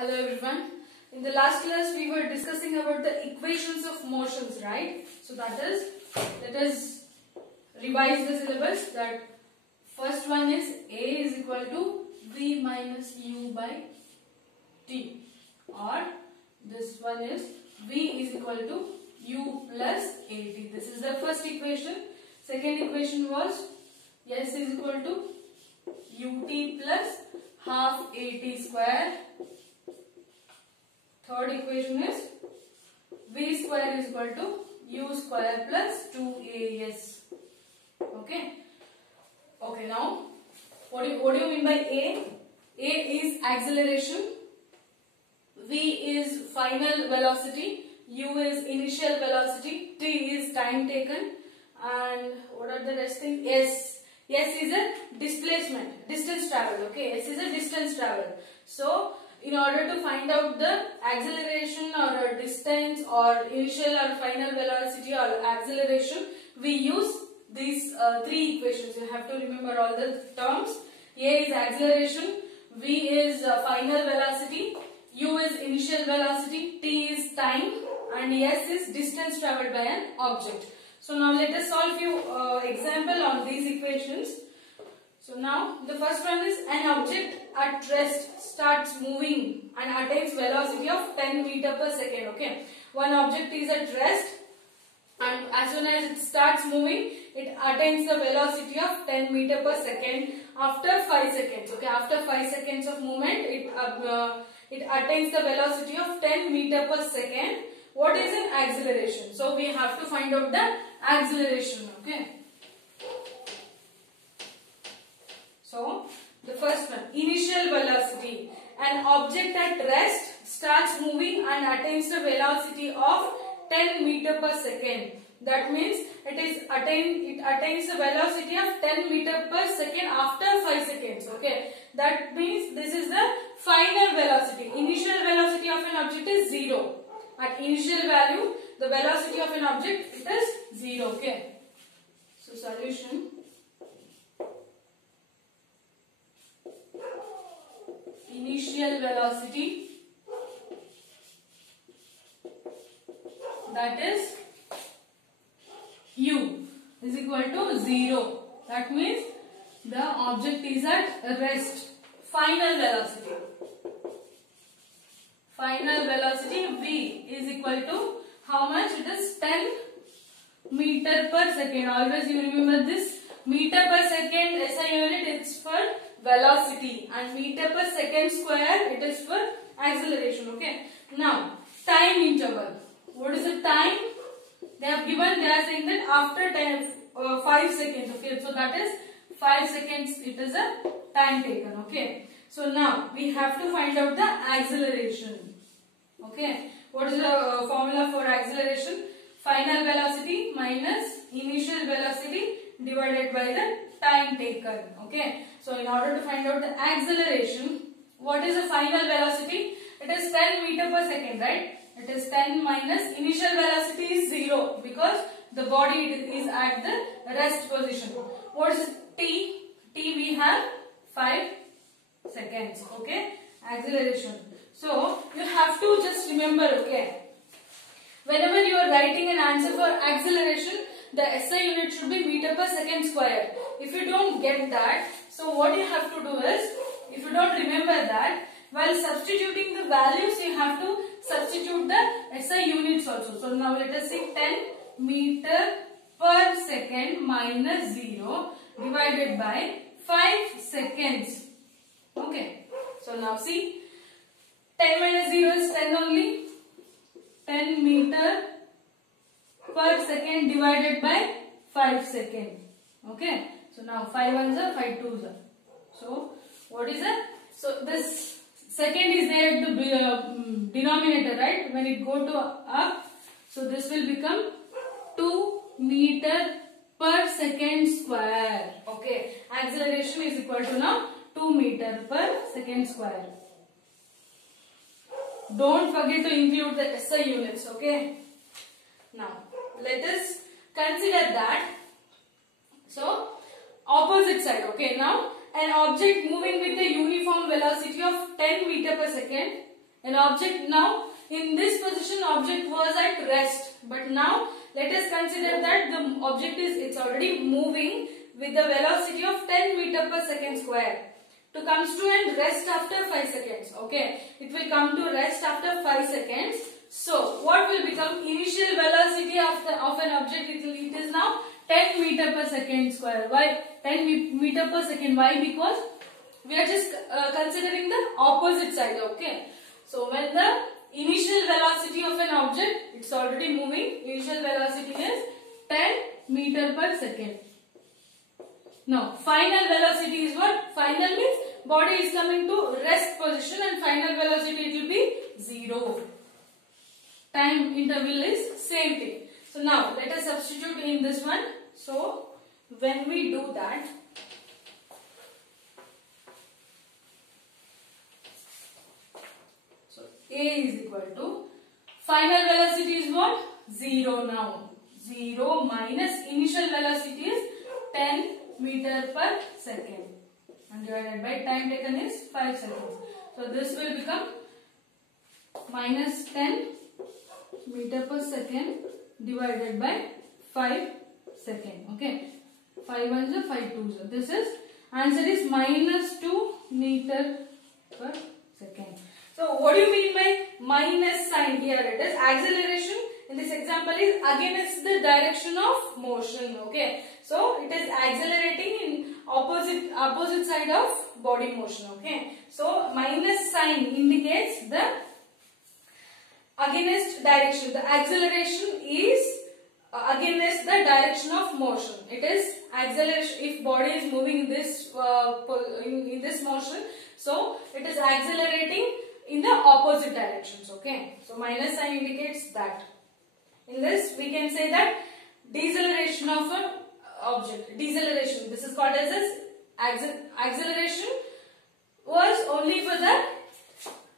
Hello everyone. In the last class we were discussing about the equations of motions, right? So let us revise the syllabus. That first one is A is equal to V minus U by T, or this one is V is equal to U plus AT. This is the first equation. Second equation was S is equal to UT plus half AT square. Third equation is V square is equal to U square plus 2AS. Okay. Okay, now what do you mean by A? A is acceleration, V is final velocity, U is initial velocity, T is time taken, and what are the rest things? S is a displacement, distance traveled. Okay, S is a distance traveled. So in order to find out the acceleration or distance or initial or final velocity or acceleration, we use these three equations. You have to remember all the terms. A is acceleration, V is final velocity, U is initial velocity, T is time, and S is distance traveled by an object. So now let us solve few example on these equations. So now the first one is an object at rest starts moving and attains velocity of 10 meter per second. Okay, one object is at rest and as soon as it starts moving, it attains the velocity of 10 meter per second after 5 seconds. Okay, after 5 seconds of movement, it attains the velocity of 10 meter per second. What is an acceleration? So we have to find out the acceleration. Okay. So the first one, initial velocity. An object at rest starts moving and attains the velocity of 10 meter per second. That means it attains the velocity of 10 meter per second after 5 seconds. Okay, that means this is the final velocity. Initial velocity of an object is 0. At initial value, the velocity of an object, it is 0. Okay, so solution. Initial velocity, that is U, is equal to 0. That means the object is at rest. Final velocity V is equal to how much? It is 10 meter per second. Always you remember this. Meter per second SI unit is for velocity and meter per second square it is for acceleration. Okay. Now time interval. What is the time? They are saying that after 5 seconds. Okay. So that is 5 seconds. It is a time taken. Okay. So now we have to find out the acceleration. Okay. What is the formula for acceleration? Final velocity minus initial velocity divided by the time taken. Okay. So in order to find out the acceleration, what is the final velocity? It is 10 meter per second, right? It is 10 minus initial velocity is 0 because the body is at the rest position. What is T? T we have 5 seconds. Okay. Acceleration. So you have to just remember, okay, whenever you are writing an answer for acceleration, the SI unit should be meter per second square. If you don't get that, so what you have to do is, if you don't remember that, while substituting the values, you have to substitute the SI units also. So now let us say 10 meter per second minus 0 divided by 5 seconds. Okay. So now see, 10 minus 0 is 10 only. 10 meter per second divided by 5 seconds. Okay. So now 5 ones are 5 twos are. So what is that? So this second is there at the denominator, right? When it go to up, so this will become 2 meter per second square. Okay. Acceleration is equal to now 2 meter per second square. Don't forget to include the SI units. Okay. Now let us consider that. So opposite side. Okay. Now an object moving with a uniform velocity of 10 meter per second An object now, in this position object was at rest, but now let us consider that the object is, it's already moving with the velocity of 10 meter per second square. To comes to and rest after 5 seconds. Okay, it will come to rest after 5 seconds. So what will become initial velocity of an object? It is now 10 meter per second square. Why 10 meter per second? Why? Because we are just considering the opposite side. Okay, so when the initial velocity of an object, it's already moving, initial velocity is 10 meter per second. Now final velocity is what? Final means body is coming to rest position and final velocity it will be 0. Time interval is same thing. So now let us substitute in this one. So when we do that, so A is equal to final velocity is what? 0 now. 0 minus initial velocity is 10 meter per second and divided by time taken is 5 seconds. So this will become minus 10 meter per second divided by 5 second. Okay, 5 ones are 5 twos. This is answer is minus 2 meter per second. So what do you mean by minus sign here? It is acceleration in this example is against the direction of motion. Okay, so it is accelerating in opposite side of body motion. Okay, so minus sign indicates the against direction. The acceleration is against the direction of motion. It is acceleration if body is moving in this in this motion, so it is accelerating in the opposite directions. Okay, so minus sign indicates that. In this we can say that deceleration of an object. Deceleration, this is called as acceleration was only for the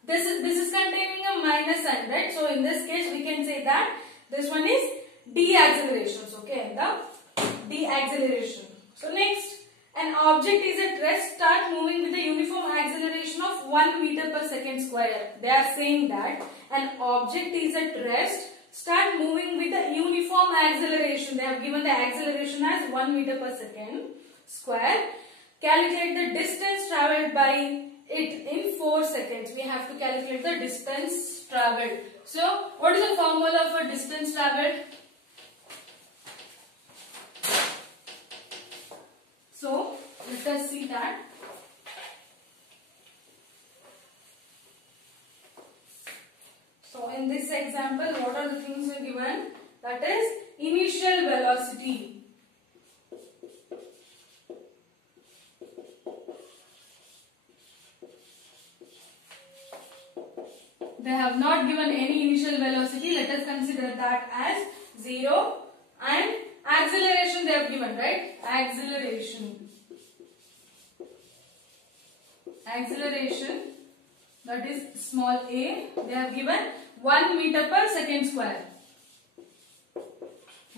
this is containing a minus sign, right? So in this case we can say that this one is deaccelerations. Okay, the deacceleration. So next, an object is at rest start moving with a uniform acceleration of 1 meter per second square. They are saying that an object is at rest start moving with a uniform acceleration. They have given the acceleration as 1 meter per second square. Calculate the distance travelled by it in 4 seconds. We have to calculate the distance travelled. So what is the formula for distance travelled? So let us see that. So in this example, what are the things are given? That is initial velocity. They have not given any initial velocity. Let us consider that as 0. And acceleration they have given, right? Acceleration, that is small a, they have given 1 meter per second square.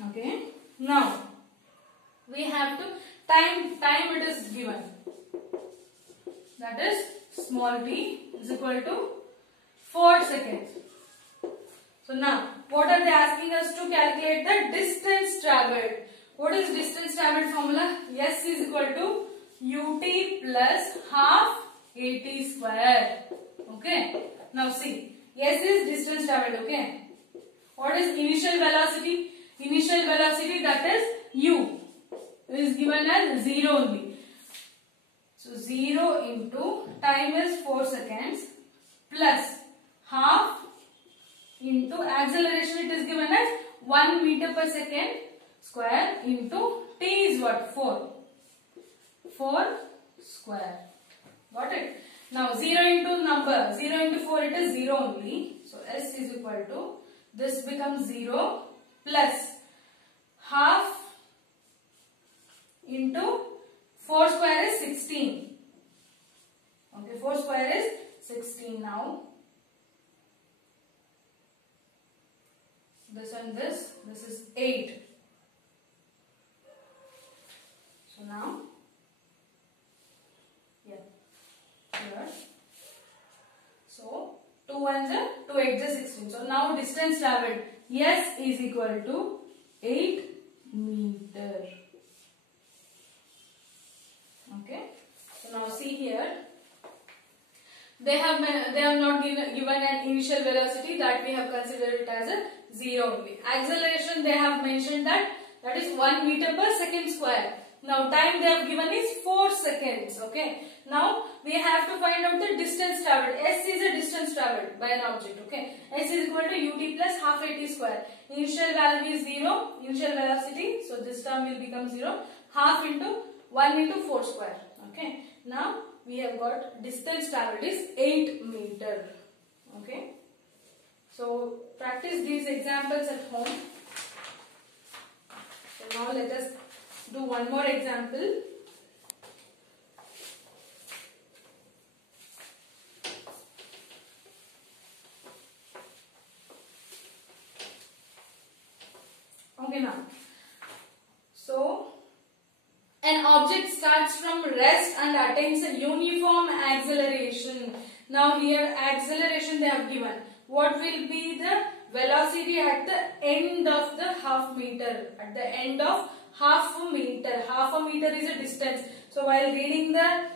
Okay, now we have to time it is given, that is small t is equal to 4 seconds. So now what are they asking us to calculate? The distance travelled. What is distance travelled formula? S is equal to ut plus half at square. Okay, now see, S is distance travelled. Okay, what is initial velocity? Initial velocity, that is u, is given as 0 only. So 0 into time is 4 seconds plus half into acceleration, it is given as 1 meter per second square into t is what? 4 square. Got it? Now 0 into number, 0 into 4, it is 0 only. So S is equal to, this becomes 0 plus half into 4 square is 16. Okay, 4 square is 16 now. This and this is 8. So now, yeah, here. So 2 ones are 2 8s are 16. So now distance traveled, S is equal to 8 meter. Okay. So now see here. They have not given an initial velocity, that we have considered it as a 0 only. Acceleration they have mentioned that is 1 meter per second square. Now time they have given is 4 seconds. Okay. Now we have to find out the distance travelled. S is a distance travelled by an object. Okay. S is equal to ut plus half at square. Initial value is 0. Initial velocity. So this term will become 0. Half into 1 into 4 square. Okay. Now we have got distance travelled is 8 meter. Okay. So practice these examples at home. So now let us do one more example. Okay, now. So an object starts from rest and attains a uniform acceleration. Now here acceleration they have given. What will be the velocity at the end of the half meter? At the end of half a meter. Half a meter is a distance. So while reading the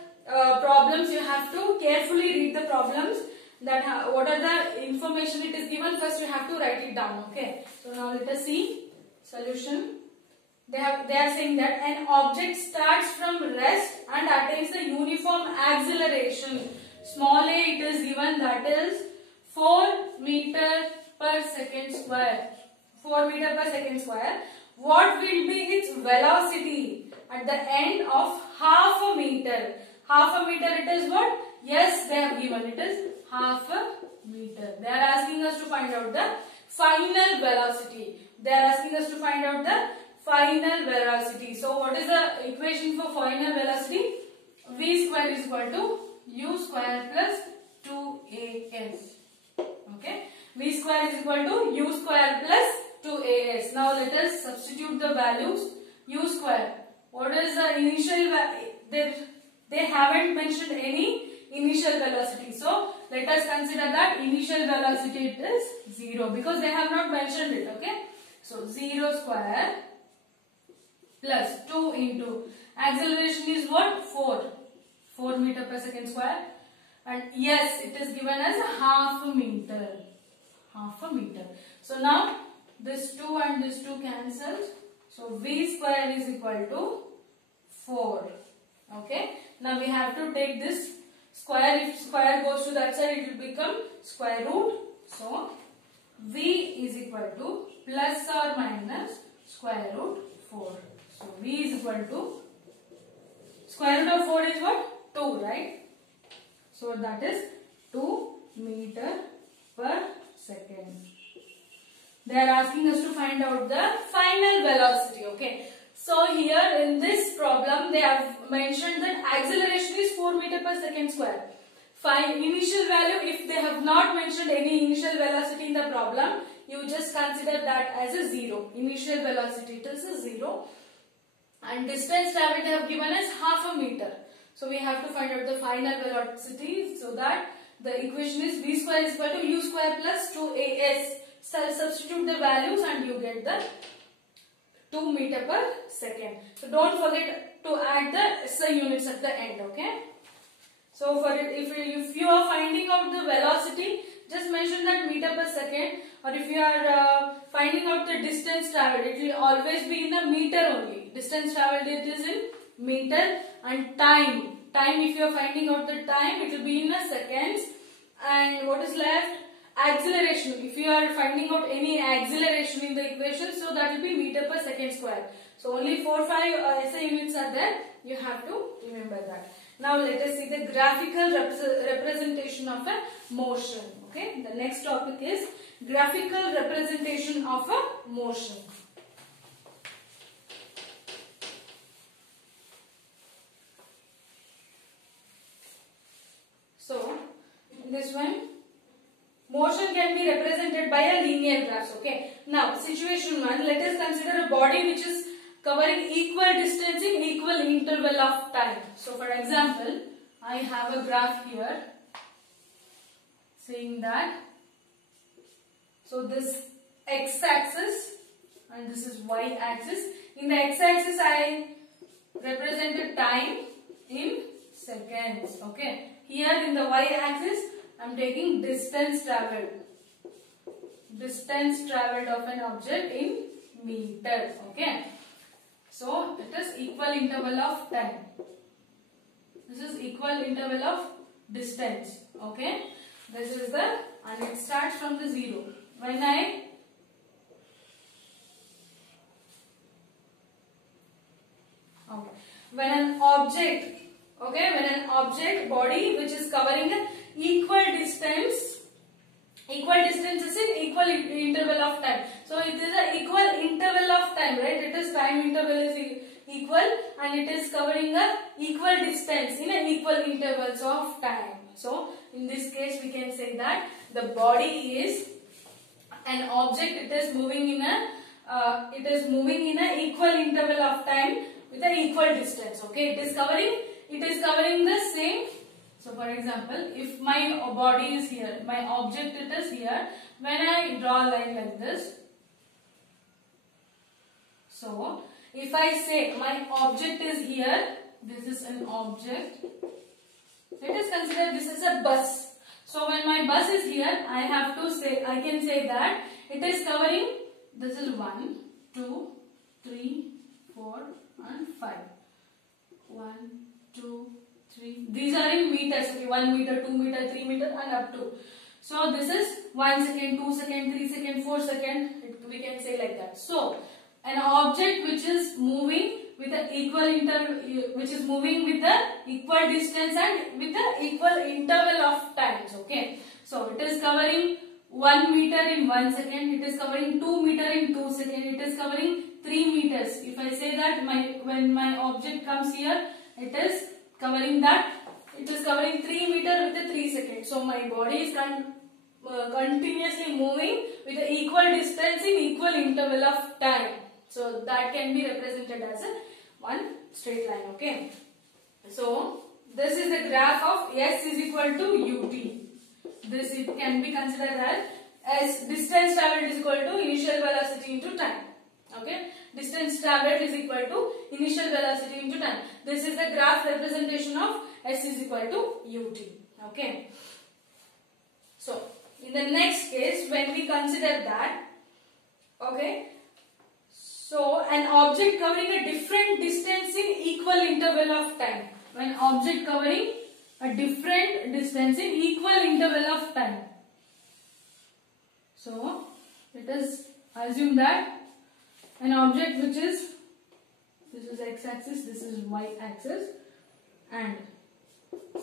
problems, you have to carefully read the problems. That what are the information it is given. First you have to write it down. Okay. So now let us see solution. They are saying that an object starts from rest and attains a uniform acceleration. Small a it is given, that is 4 meter per second square. 4 meter per second square. What will be its velocity at the end of half a meter? Half a meter it is what? Yes, they have given it is half a meter. They are asking us to find out the final velocity. They are asking us to find out the final velocity. So what is the equation for final velocity? V square is equal to U square plus 2AS. Okay. V square is equal to U square plus 2AS. Now let us substitute the values. U square. What is the initial value? They haven't mentioned any initial velocity. So let us consider that initial velocity it is 0 because they have not mentioned it. Okay. So 0 square plus 2 into acceleration is what? 4 meter per second square, and yes, it is given as half a meter. So now this 2 and this 2 cancels. So V square is equal to 4. Okay. Now we have to take this square. If square goes to that side, it will become square root. So V is equal to plus or minus square root 4. So V is equal to square root of 4 is what? 2, right? So that is 2 meter per second. They are asking us to find out the final velocity. Okay. So here in this problem they have mentioned that acceleration is 4 meter per second square. Initial value, if they have not mentioned any initial velocity in the problem, you just consider that as a 0. Initial velocity it is a 0. And distance travelled they have given as half a meter. So we have to find out the final velocity. So that the equation is V square is equal to U square plus 2AS. So substitute the values and you get the 2 meter per second. So don't forget to add the SI units at the end. Okay. So for it, if you are finding out the velocity, just mention that meter per second. Or if you are finding out the distance travelled, it will always be in a meter only. Distance travelled it is in meter, and time. Time, if you are finding out the time, it will be in a seconds. And what is left? Acceleration. If you are finding out any acceleration in the equation, so that will be meter per second square. So only 4-5 SI units are there. You have to remember that. Now let us see the graphical representation of a motion. Okay. The next topic is graphical representation of a motion. So in this one, motion can be represented by a linear graph. Okay. Now situation 1, let us consider a body which is covering equal distance in equal interval of time. So for example, I have a graph here. saying that, so this x-axis and this is y-axis. In the x-axis I represented time in seconds. Okay. Here in the y-axis I am taking distance traveled. Distance traveled of an object in meters. Okay. So it is equal interval of time. This is equal interval of distance. Okay. This is the, and it starts from the 0. When I when an object, okay, when an object body which is covering an equal distance is in equal interval of time. So it is an equal interval of time, right? It is time interval is equal and it is covering a equal distance in an equal intervals of time. So in this case we can say that the body is an object. It is moving in a equal interval of time with an equal distance. Okay, it is covering the same. So for example, if my body is here, my object it is here, when I draw a line like this, so if I say my object is here, this is an object, let us consider this is a bus. So when my bus is here, I can say that it is covering, this is 1, 2, 3, 4 and 5. 1, 2, 3. These are in meters. Okay, 1 meter, 2 meter, 3 meter and up to. So this is 1 second, 2 second, 3 second, 4 second. We can say like that. So an object which is moving with the equal with the equal distance and with the equal interval of times. Okay. So it is covering 1 meter in 1 second. It is covering 2 meter in 2 seconds. It is covering 3 meters. If I say that when my object comes here, it is covering 3 meter with a 3 seconds. So my body is continuously moving with the equal distance in equal interval of time. So that can be represented as one straight line. Okay. So this is the graph of S is equal to ut. This it can be considered as distance traveled is equal to initial velocity into time. Okay. Distance traveled is equal to initial velocity into time. This is the graph representation of S is equal to ut. Okay. So in the next case, when we consider that, okay, so an object covering a different distance in equal interval of time. When object covering a different distance in equal interval of time. So let us assume that an object which is, this is x-axis, this is y-axis, and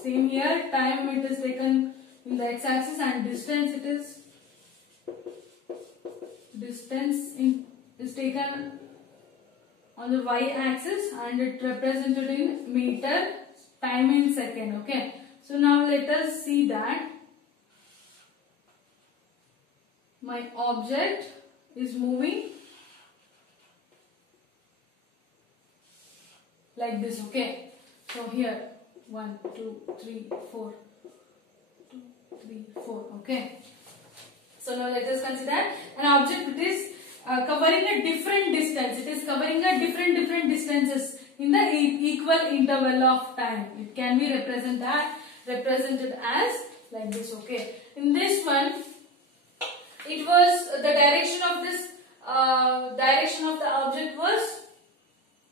same here, time it is taken in the x-axis and distance is taken on the y-axis and it represented in meter, time in second. Okay. So now let us see that my object is moving like this. Okay. So here 1, 2, 3, 4. 2, 3, 4. Okay. So now let us consider an object which is covering a different distance. It is covering a different distances in the equal interval of time. It can be represented as like this. Okay. In this one, it was the direction of this direction of the object was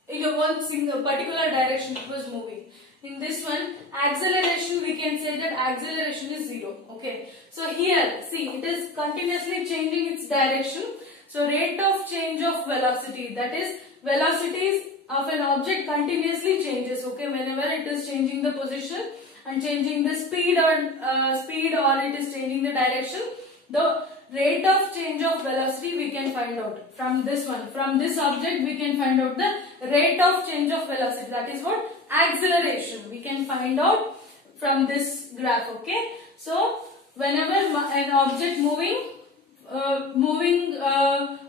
in a one single particular direction. It was moving. In this one, acceleration, we can say that acceleration is 0. Okay. So here, see, it is continuously changing its direction. So rate of change of velocity, that is velocities of an object continuously changes. Okay. Whenever it is changing the position and changing the speed or it is changing the direction, the rate of change of velocity we can find out from this one. From this object we can find out the rate of change of velocity. That is what? Acceleration. We can find out from this graph. Okay. So whenever an object moving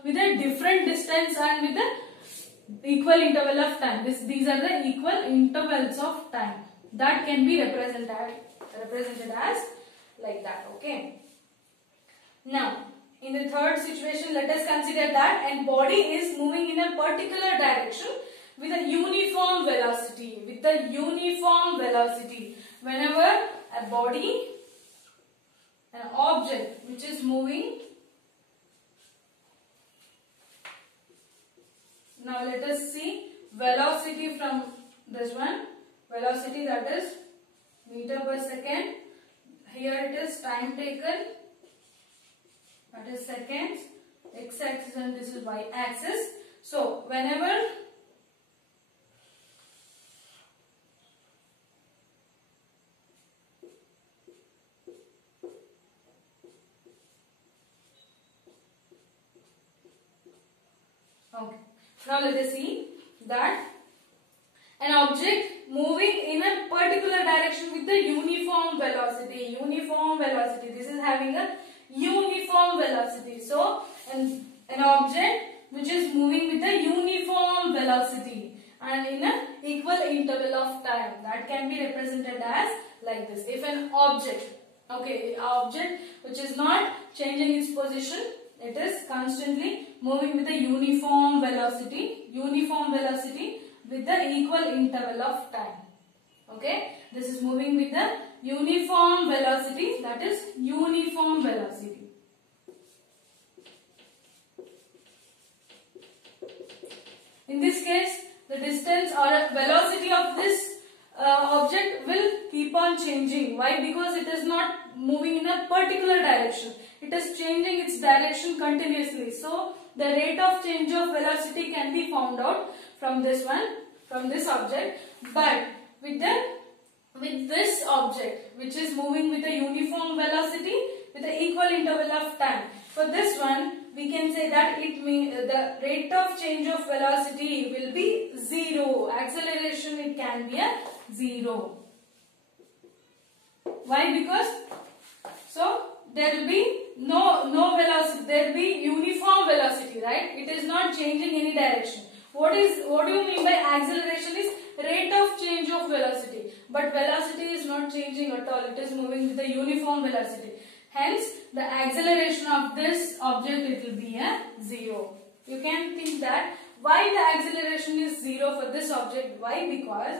with a different distance and with the equal interval of time. These are the equal intervals of time that can be represented as like that. Okay. Now, in the third situation, let us consider that a body is moving in a particular direction with a uniform velocity. With a uniform velocity. Whenever a body, an object which is moving. Now let us see velocity from this one. Velocity, that is meter per second. Here it is time taken. That is seconds, x-axis, and this is y-axis. So, whenever okay. Now let us see that an object moving in a particular direction with the uniform velocity. Uniform velocity. This is having a uniform velocity. So, an object which is moving with a uniform velocity and in an equal interval of time, that can be represented as like this. If an object, okay, object which is not changing its position, it is constantly moving with a uniform velocity with the equal interval of time. Okay, this is moving with the uniform velocity, that is uniform velocity. In this case, the distance or velocity of this object will keep on changing. Why? Because it is not moving in a particular direction. It is changing its direction continuously. So, the rate of change of velocity can be found out from this one, from this object. But with this object which is moving with a uniform velocity with the equal interval of time, for this one we can say that it means the rate of change of velocity will be 0. Acceleration, it can be a 0. Why? Because so there will be no velocity, there will be uniform velocity, right? It is not changing any direction. What do you mean by acceleration? Is rate of change of velocity, but velocity is not changing at all. It is moving with a uniform velocity. Hence, the acceleration of this object, it will be a 0. You can think that why the acceleration is 0 for this object. Why? Because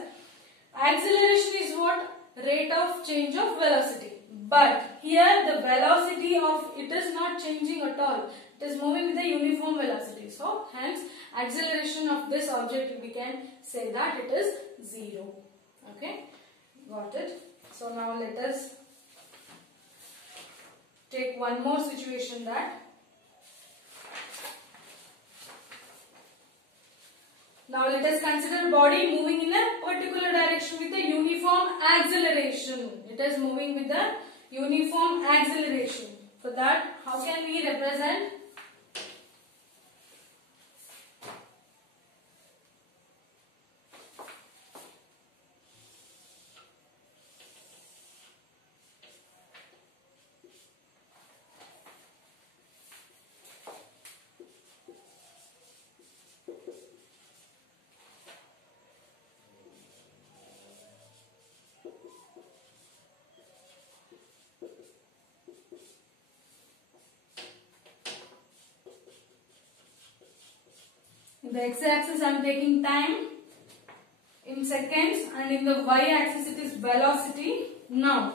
acceleration is what? Rate of change of velocity. But here the velocity of it is not changing at all. It is moving with a uniform velocity. So, hence acceleration of this object, we can say that it is 0. Okay, got it. So, now let us take one more situation that. Now let us consider body moving in a particular direction with a uniform acceleration. It is moving with a uniform acceleration. For that, how can we represent? In the x-axis I am taking time in seconds and in the y-axis it is velocity. Now,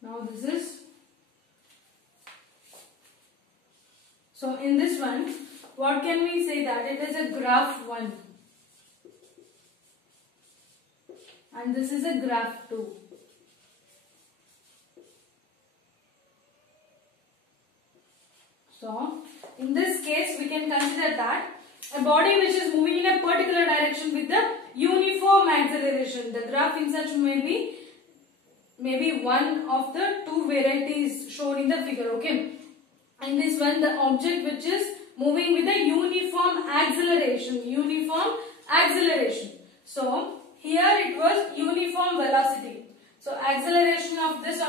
now this is, so in this one, what can we say? That it is a graph 1 and this is a graph 2. So, in this case we can consider that a body which is moving in a particular direction with the uniform acceleration. The graph in such may be one of the two varieties shown in the figure. Okay. In this one, the object which is moving with a uniform acceleration. So, here it was uniform velocity. So, acceleration of this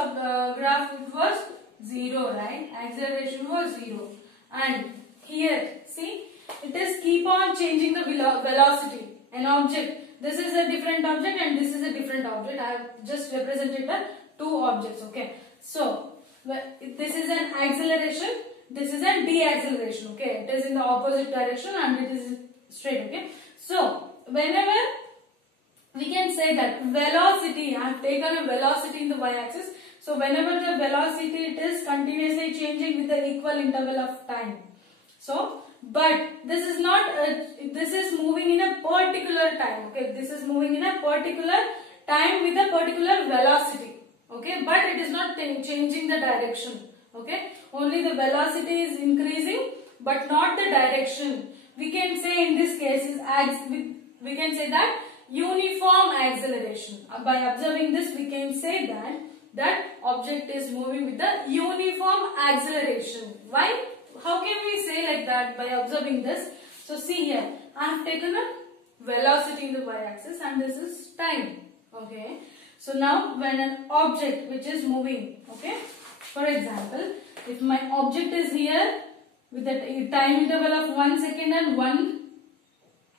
graph it was 0, right? Acceleration was 0. And here, see, it is keep on changing the velocity. An object, this is a different object and this is a different object. I have just represented the two objects, okay? So, this is an acceleration, this is an deceleration, okay? It is in the opposite direction and it is straight, okay? So, whenever we can say that velocity, I have taken a velocity in the y-axis. So, whenever the velocity it is continuously changing with the equal interval of time. So, but this is not, this is moving in a particular time, okay? This is moving in a particular time with a particular velocity, okay? But it is not changing the direction, okay? Only the velocity is increasing, but not the direction. We can say in this case is we can say that uniform acceleration. By observing this, we can say that object is moving with the uniform acceleration. Why? How can we say like that by observing this? So see here, I have taken a velocity in the y-axis and this is time. Okay. So now when an object which is moving, okay, for example, if my object is here with a time interval of 1 second and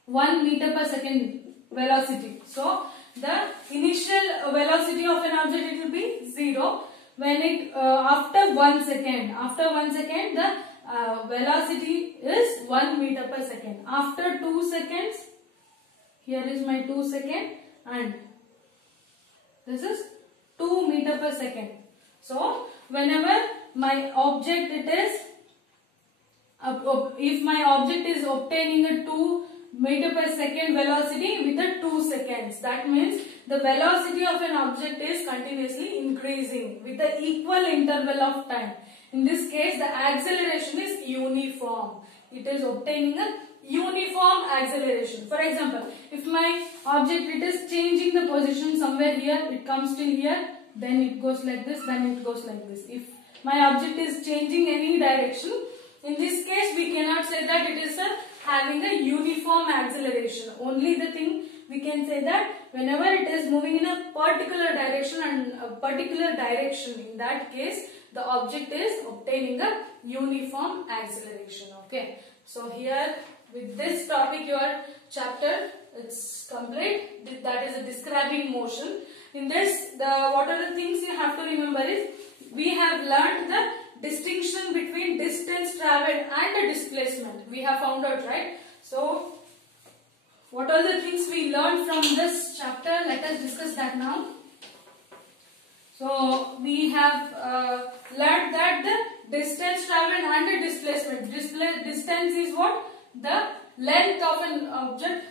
1 meter per second velocity. So the initial velocity of an object it will be 0. When it after 1 second the velocity is 1 meter per second. After 2 seconds, here is my 2 second and this is 2 meter per second. So whenever my object it is, if my object is obtaining a 2 meter per second velocity with the 2 seconds, that means the velocity of an object is continuously increasing with the equal interval of time. In this case, the acceleration is uniform. It is obtaining a uniform acceleration. For example, if my object it is changing the position somewhere here, it comes till here, then it goes like this, then it goes like this. If my object is changing any direction, in this case we cannot say that it is having a uniform acceleration. Only the thing we can say that whenever it is moving in a particular direction and a particular direction, in that case the object is obtaining a uniform acceleration. Okay. So here with this topic your chapter it's complete. That is a describing motion. In this, what are the things you have to remember is we have learned the distinction between distance traveled and the displacement. We have found out, right? So what are the things we learned from this chapter? Let us discuss that now. So we have learned that the distance traveled and the displacement. Distance is what? The length of an object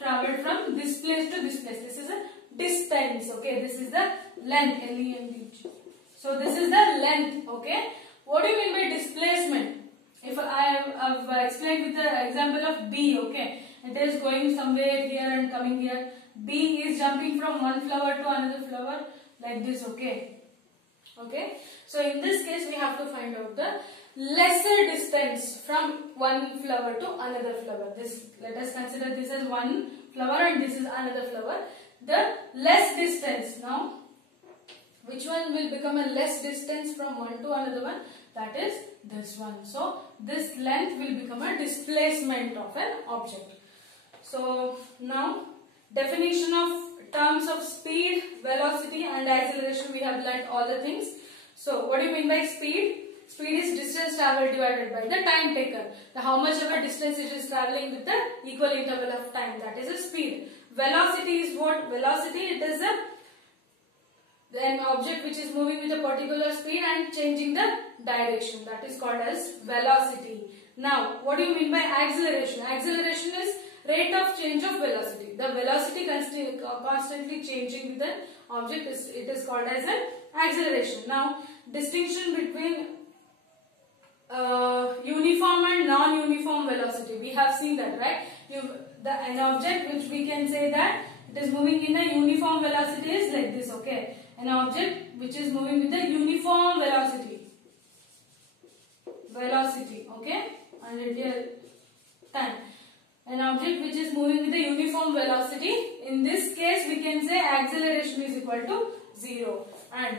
traveled from this place to this place. This is a distance. Okay, this is the length. L-E-N-G. So this is the length. Okay. What do you mean by displacement? If I have explained with the example of bee. Okay, it is going somewhere here and coming here. Bee is jumping from one flower to another flower like this. Okay. Okay. So in this case we have to find out the lesser distance from one flower to another flower. This, let us consider this as one flower and this is another flower. The less distance now, which one will become a less distance from one to another one? That is this one. So this length will become a displacement of an object. So now definition of terms of speed, velocity and acceleration, we have learnt all the things. So what do you mean by speed? Speed is distance travelled divided by the time taken. How much of a distance it is travelling with the equal interval of time, that is a speed. Velocity is what? Velocity, it is an object which is moving with a particular speed and changing the direction. That is called as velocity. Now, what do you mean by acceleration? Acceleration is rate of change of velocity. The velocity constantly changing with the object, it is called as an acceleration. Now, distinction between uniform and non-uniform velocity. We have seen that, right? An object which we can say that it is moving in a uniform velocity is like this. Okay. An object which is moving with a uniform velocity. Okay. And here time. An object which is moving with a uniform velocity. In this case, we can say acceleration is equal to 0. And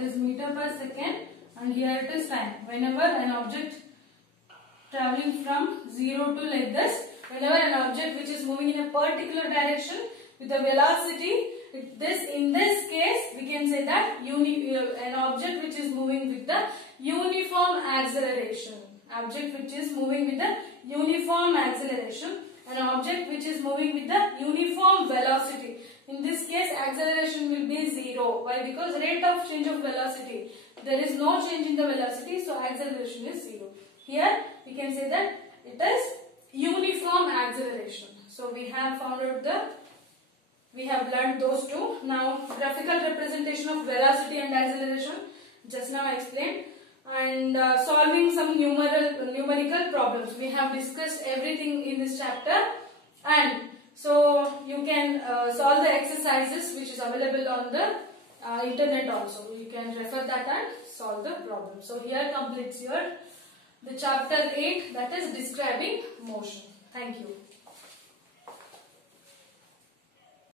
that is meter per second, and here it is time. Whenever an object traveling from 0 to like this, whenever an object which is moving in a particular direction with a velocity, in this case we can say that an object which is moving with the uniform acceleration. Object which is moving with the uniform acceleration, an object which is moving with the uniform velocity. In this case, acceleration will be 0. Why? Because rate of change of velocity. There is no change in the velocity, so acceleration is 0. Here we can say that it is uniform acceleration. So we have found out we have learned those two. Now graphical representation of velocity and acceleration, just now I explained, and solving some numerical problems. We have discussed everything in this chapter, and so you can solve the exercises which is available on the internet also. You can refer that and solve the problem. So here completes the chapter 8, that is describing motion. Thank you.